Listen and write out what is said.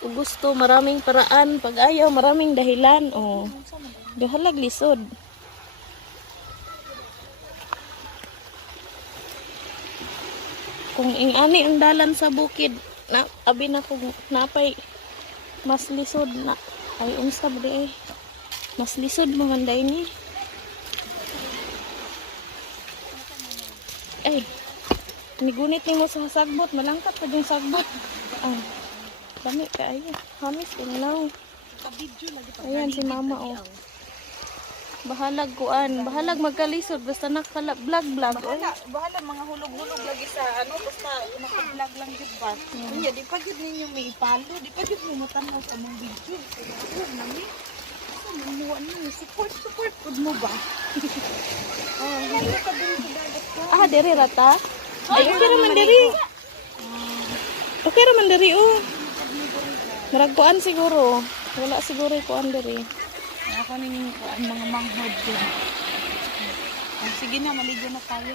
Kung gusto, maraming paraan. Pag ayaw, maraming dahilan. Oh. Bihalag lisod. Kung ingani ang dalan sa bukid, na abi na kung napay mas lisod na. Ay, unsa ba di eh. Mas lisod mga day ni. Ay, nigunit ni mo sa sagbot. Malangkat pa yung sagbot. Ah, dami ka ay. Hamis tinglaw. Ayan si mama oh. Bahalag kuan. Bahalag magkalisod. Basta naka-vlog. Bahala mga hulog-hulog lagi sa ano, basta naka-vlog lang gid ba. Kunya di pa gid ninyo may ipalo, di pa gid mo tanaw sa mong video. Kaya nami. Manuwa ninyo support pud mo ba? Hindi ka din sa dagat ka. Ah, diri rata? Ay, okay raman diri. Okay raman diri oh. Maragkuan siguro. Wala siguro kuan diri. Ako ning mga manghod din. Sige na, maligo na tayo.